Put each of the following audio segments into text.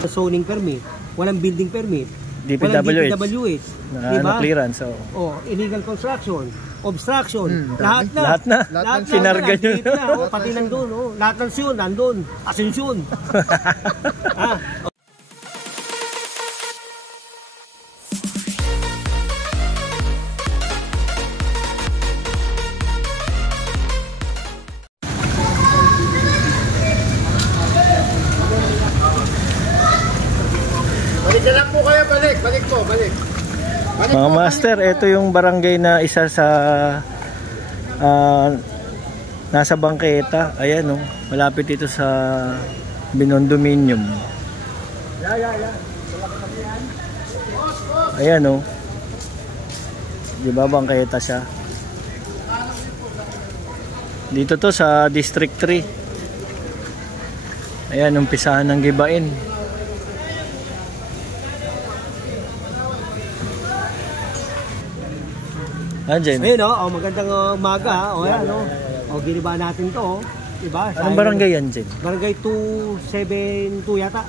Zoning permit, walang building permit, DPWH, walang DPWH, diba? Clearance, illegal construction, obstruction, lahat na sinarga nyo. Pati nandun, lahat ng siyon nandun, asensyon. Balik na lang po kayo, balik po. Mga master, ito yung barangay na isa sa nasa bangketa. Ayan malapit ito sa Binondominium. Ayan diba bangketa siya. Dito to sa District 3. Ayan, umpisahan ng gibain. Ayun magandang umaga. Ayan giniba natin to. Diba? Anong barangay yan, Jen? Barangay 272 yata.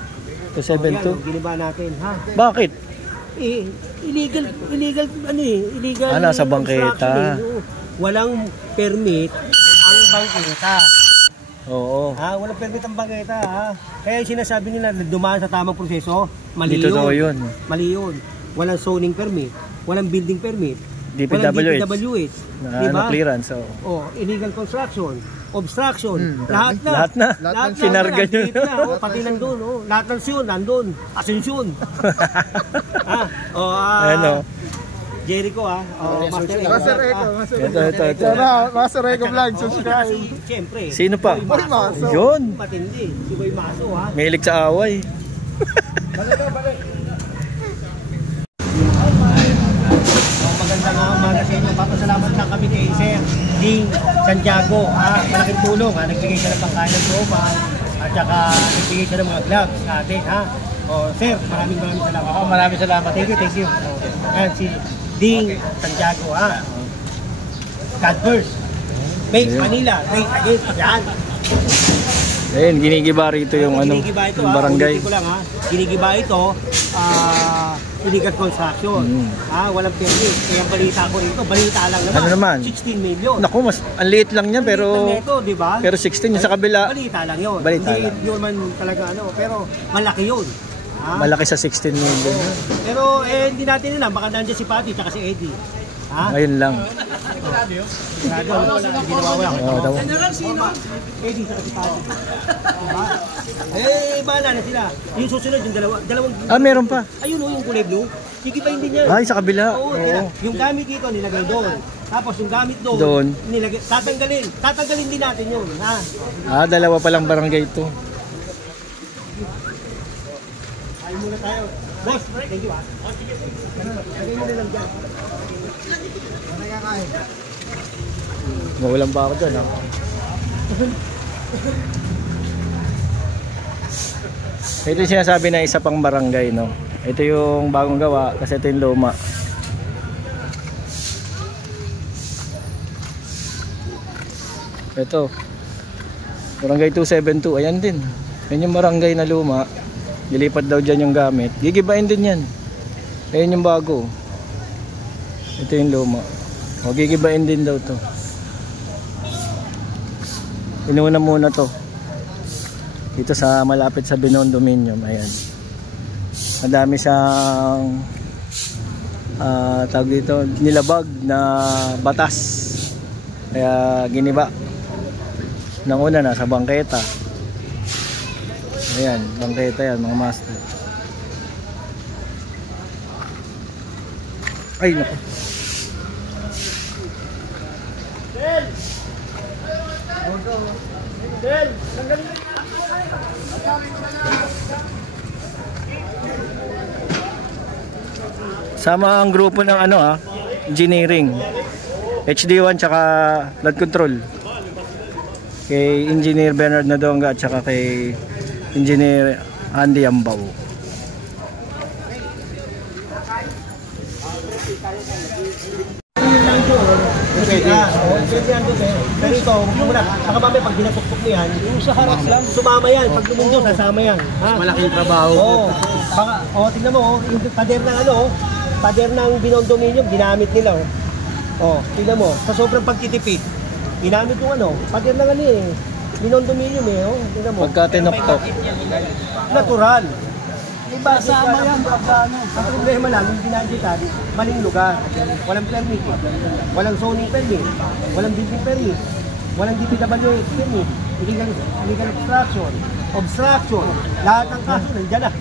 272? Giniba natin, ha? Bakit? Illegal nasa bangketa. Walang permit ang bangketa. Oo. Walang permit ang bangketa, ha? Kaya yung sinasabi nila na dumaan sa tamang proseso, mali yun. Mali yun. Walang zoning permit, walang building permit, DPWH, diba? Clearance, illegal construction, obstruction, lahat na sinarga nyo. Pati nandun, lahat ng siyon nandun, asensyon. Jericho, Master Eko Vlog, subscribe. Siyempre. Sino pa? Boy Maso. Yun. Matindi, si Boy Maso, ha? May ilig sa away. Balik. Magandang umaga sa inyo. Papasalamat lang kami kay Sir Ding Santiago. Malaking tulong. Nagbigay siya ng pangkain ng tropa at saka nagbigay siya ng mga gloves sa atin. Sir, maraming salamat. Maraming salamat. Thank you. Ayan si Ding Santiago. God first. Make Manila great again. Yan. Ayun, ginigiba rito yung barangay. Ginigiba ito, illegal construction. Walang permit. Kaya balita ko rito, balita lang naman. 16 million. Naku, mas ang liit lang niya pero ito, diba? Pero 16 yung sa kabila. Balita lang yun. Hindi yun man talaga pero malaki yun. Malaki sa 16 million. Pero hindi natin alam, baka nandiyan si Patty at si Eddie. Ngayon lang. Eddie sa si Patty. Bahala na sila. Yung susunod, yung dalawang... Meron pa. Ayun yung kulay blue. Sige pa hindi niya. Sa kabila. Yung gamit dito, nilagay doon. Tapos yung gamit doon, nilagay, tatanggalin din natin yun. Dalawa palang barangay ito. Ay muna tayo. Boss, thank you. Lagay mo na lang dyan. Mawalang ba ako dyan, Ito yung sinasabi na isa pang barangay, Ito yung bagong gawa kasi ito yung luma. Ito barangay 272, ayan din. Yan yung barangay na luma. Dilipat daw dyan yung gamit. Gigibain din yan. Ayan yung bago. Ito yung luma. Gigibain din daw to. Inuna muna to dito sa malapit sa Binondominium. Ayan, madami siyang tawag dito, nilabag na batas, kaya giniba. Nang una nasa bangketa. Ayan, bangketa yan mga master. Ay naku. Sama ang grupo ng engineering, HD1 tsaka flood control, kay Engineer Bernard Nadonga at tsaka kay Engineer Andy Ambaw. Pwede. Pwede yan doon eh. Pero ito, huwag mo muna. Baka mamaya pag binatuktok mo yan, yung sa harap lang, sumama yan. Pag lumundo, sasama yan. Mas malaking trabaho. Oo. Tingnan mo, yung pader ng pader ng binondominium, ginamit nila. Tingnan mo, sa sobrang pagtitipid, ginamit yung pader ng binondominium tingnan mo. Pagka tinoktok. Natural. Diba, sama yan. Ang problema lang, yung ginagawa, maling lugar. Walang permit. Walang zoning permit. Walang building permit. Walang DPWH permit. Illegal obstruction. Lahat ng kaso, nandyan na.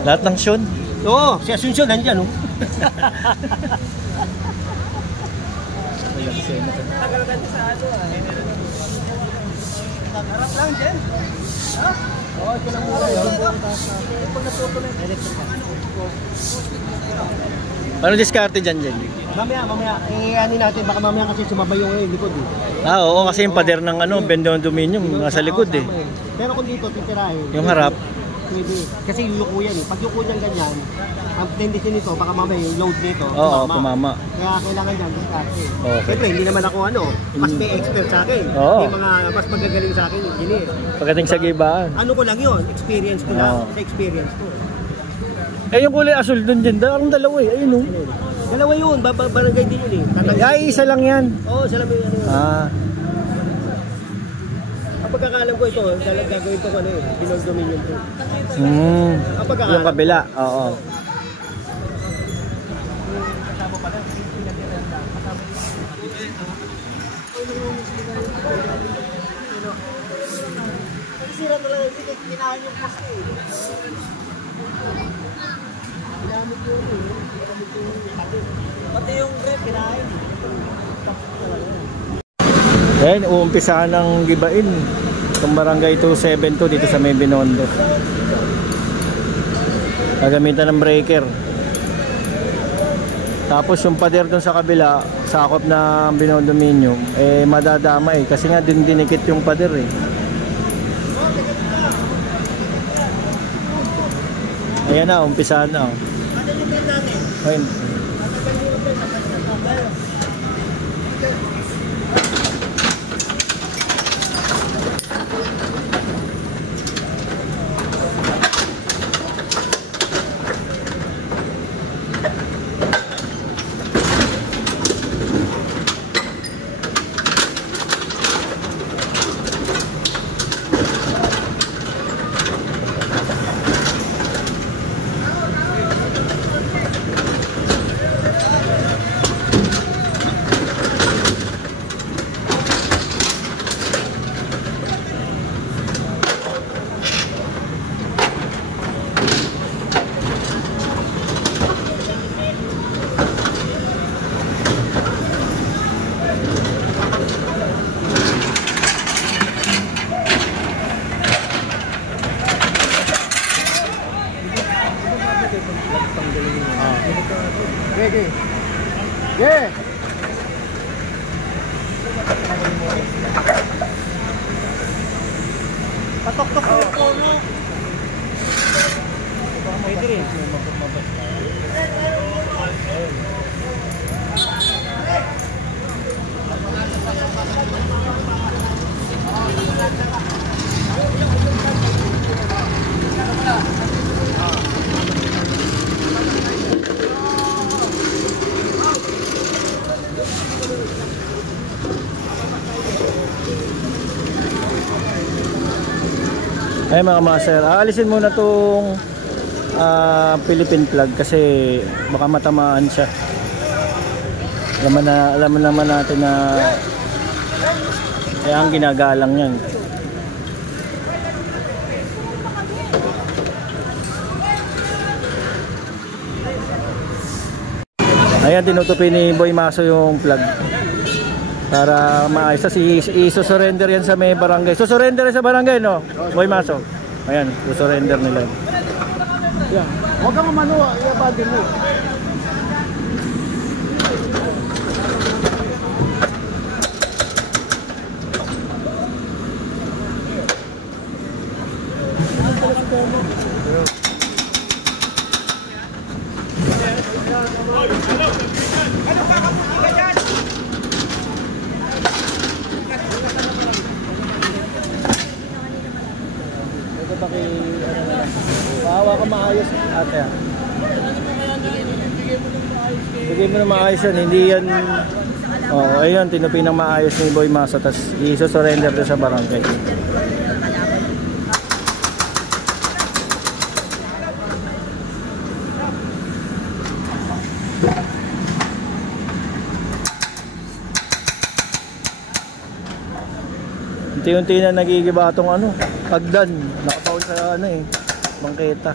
Lahat ng Sean? Oo, si Asuncion nandyan, Harap lang dyan. Ito lang muna yun. Ano diskarte dyan, Jen? Mamaya. Ano natin, baka mamaya kasi sumabay yung likod eh. Oo, kasi yung pader ng binondominium nasa likod eh. Pero kung dito titirahin, Yung harap. pwede. Kasi yuko yan eh. Pag yuko niyan ganyan, ang tendency nito, baka mamaya yung load nito, Oo, pumama. Kaya kailangan yan, diskarte. Okay. Siyempre, hindi naman ako mas may expert sa akin. Oo. May mga mas magagaling sa akin, engineer. Pagdating sa gibaan. Ano ko lang yun, experience ko lang. Sa experience ko. Yung kulay asul dun dyan, ang dalawa eh. Ayun oh. Dalawa yun, barangay din yun eh. Ay, isa lang yan. Oo, isa lang yun. Ang pagkakalam ko ito, gagawin ko binondominium to. Ang pagkakalam. Yung kabila, oo. Sira talaga, kinahan yung poste eh. Ginamit yun pati yung rep, kinahin. Ayan, uumpisahan ng gibain. Itong barangay 272 dito sa May Binondo. Gagamitan ng breaker. Tapos yung pader dun sa kabila, sakop na binondominium, madadama kasi nga dinikit yung pader eh. Ayan na, umpisahan na. Ayun. Ready. Yeah. Patok-tok yung puno. Pwede rin. Ay mga master, aalisin muna tong Philippine plug kasi baka matamaan siya. Alam naman natin na kaya ang ginagalang yan. Ayan, tinutupi ni Boy Maso yung plug para maayos. I-surrender yan sa may barangay. Surrender sa barangay, no? Boy Maso. Ayan, surrender nila. Yeah. Huwag kang umano, i-abandon mo. ito pa kay ano na lang. Maawa ka maayos ate ah. Bigay mo na maayos yan, hindi yan. Oh, ayun, tinupi ng maayos ni Boy Masa, tapos i-surrender doon sa barangay. Unti-unti na nagigiba itong ano, pagdan. Nakapaul sa ano eh, bangketa.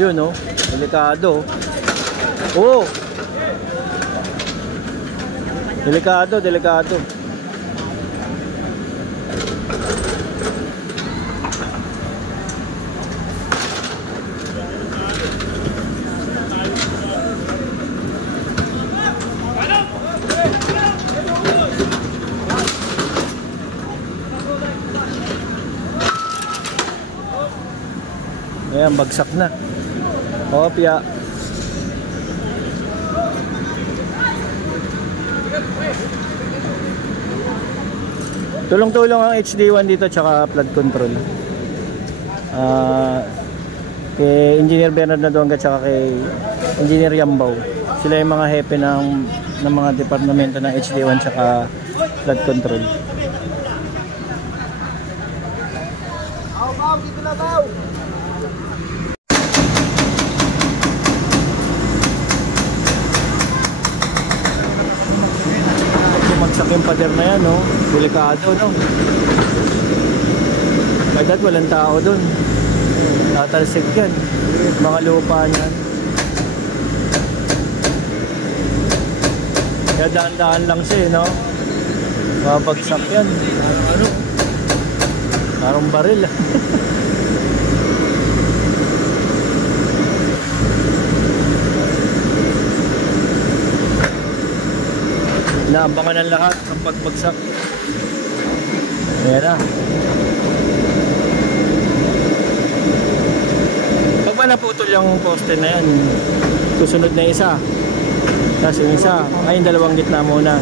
Yun oh, delikado. Oh. Delikado, delikado. Ayan, bagsak na. Opya. Tulong-tulong ang HD1 dito tsaka flood control. Kay Engineer Bernard Nadonga tsaka kay Engineer Yambaw. Sila yung mga hepe ng mga departamento ng HD1 tsaka flood control. Dito na daw. Magsak yung pader na yan, no? Delikado, no? Agad walang tao dun. Tatalsik yan. Mga lupa niyan. Kaya daan-daan lang siya, no? Mabagsak yan. Ano? Parang baril. Naabangan ng lahat ng pagbagsak. Ayan na. Pag ba naputol yung poste na yan, susunod na isa. Tapos yung isa, ay yung dalawang gitna muna.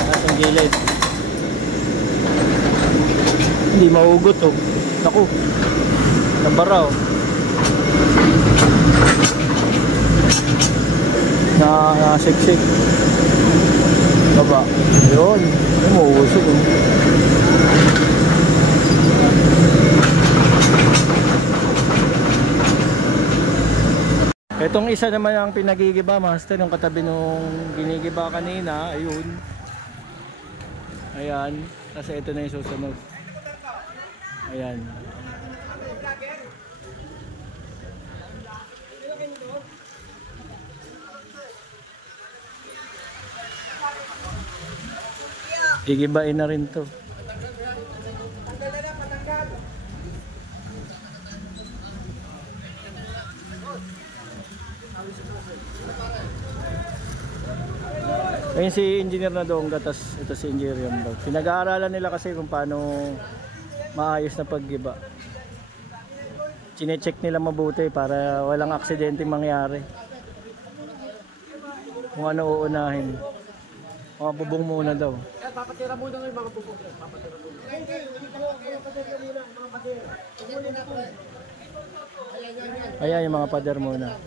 Tapos yung gilid. Hindi maugot oh. Naku. Nabaraw. Nasiksik. Baba. Yun. Umuusog oh. Itong isa naman ang pinagigiba, master, yung katabi nung ginigiba kanina. Ayun. Ayan. Kasi ito na yung susunod. Ayan. Igibain na rin to. Ayun si Engineer Nadonga, tas ito si Engineer Yambaw. Pinag-aaralan nila kasi kung paano maayos na paggiba. Chine-check nila mabuti para walang aksidente mangyari. Kung ano uunahin. Mga bubong muna daw. Papatira muna ng mga bubong. Papatira muna. Ayan yung mga pader muna.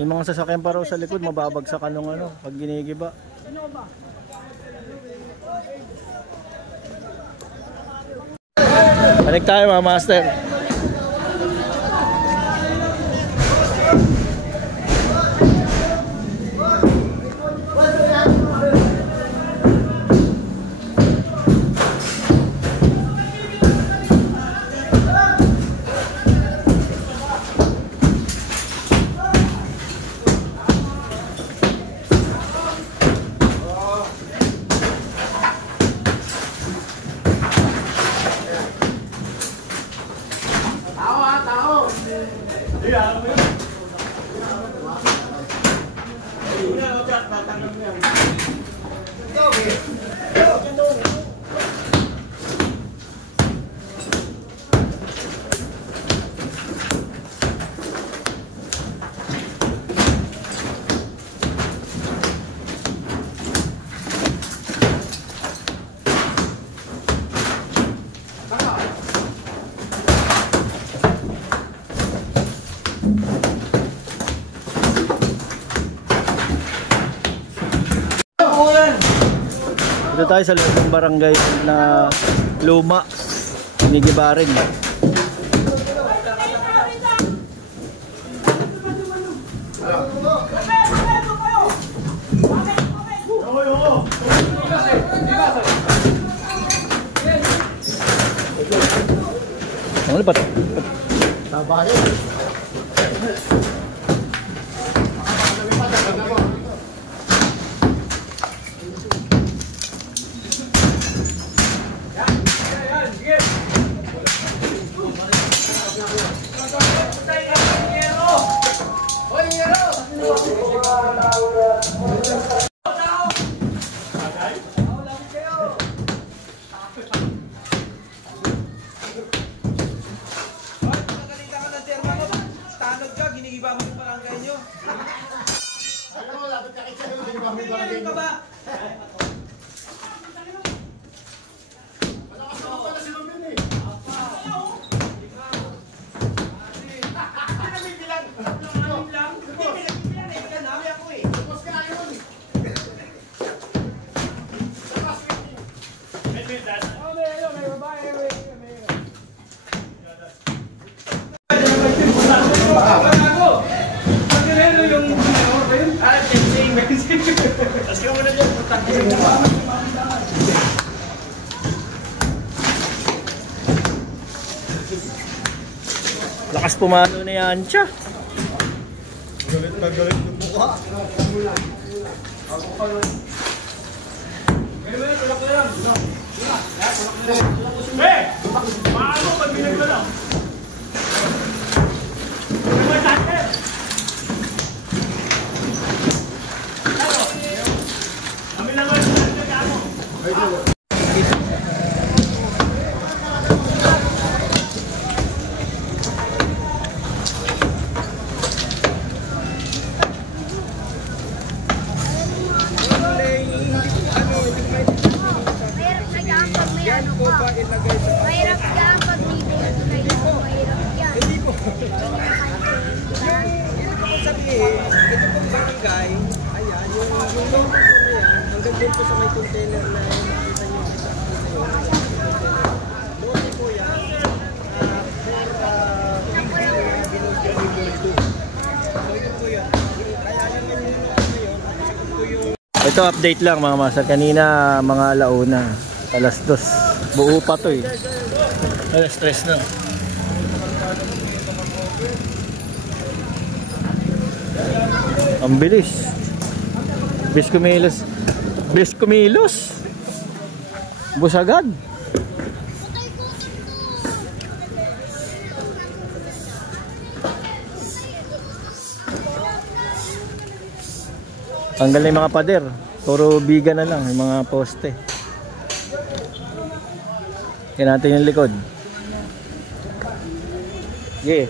Yung mga sasakyan pa raw sa likod, mababagsakan ng ano, pag ginigiba. Balik tayo mga master. Dito tayo sa loob ng barangay na Luma, Nigibarin. Ano ba? Tabayan. Lakas pumano na yan siya. Galit na galit yung mukha. Paano pag binagdala? Mahirap yan pag may kayo. Mahirap yan. Hindi po. Yung sabihin, ito pong barangay, ayan, yung logo po na yan, hanggang din po sa may container na yun, nakita nyo sa sakto na yun. Logo po yan, so yun po yun. Kaya naman yun ano yun, ito po yung... Ito update lang mga master. Kanina mga alauna, alas 2. Buo pa to eh. Alas 3 na. Ang bilis. Biskumilos. Biskumilos. Busagad. Tanggal na yung mga pader. Puro biga na lang yung mga poste. Tingnan natin yung likod. Yeah.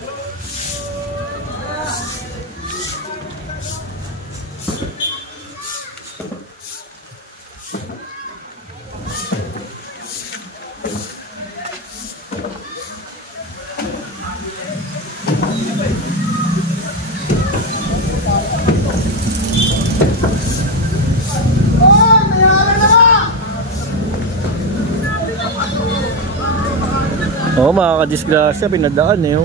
Oo, makakadisgrasya, pinadaan eh. Oh.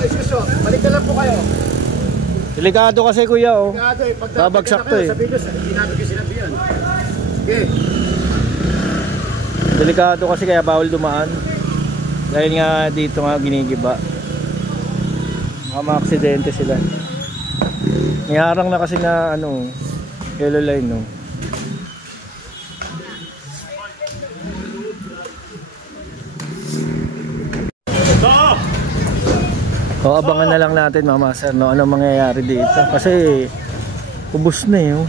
Excuse presyo. Balik na lang po kayo. Delikado kasi kuya oh. Kado eh, pag Babagsak to eh. Sa video, hindi natin kayo sinabihan. Okay. Delikado kasi kaya bawal dumaan. Dahil nga dito nga ginigiba. Baka ma-aksidente sila. May harang na kasi na ano, yellow line no. O abangan na lang natin mga master no, ano mangyayari dito. Kasi ubos na eh. Oh.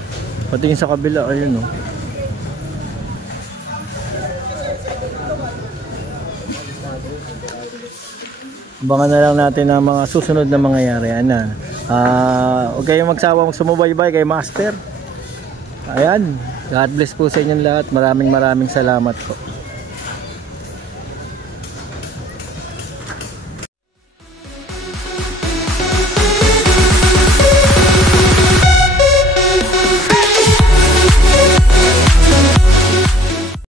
Patingin sa kabila ayun oh. Abangan na lang natin ang mga susunod na mangyayari. Huwag kayong magsawang sumubaybay kay Master. Ayan. God bless po sa inyong lahat. Maraming salamat po.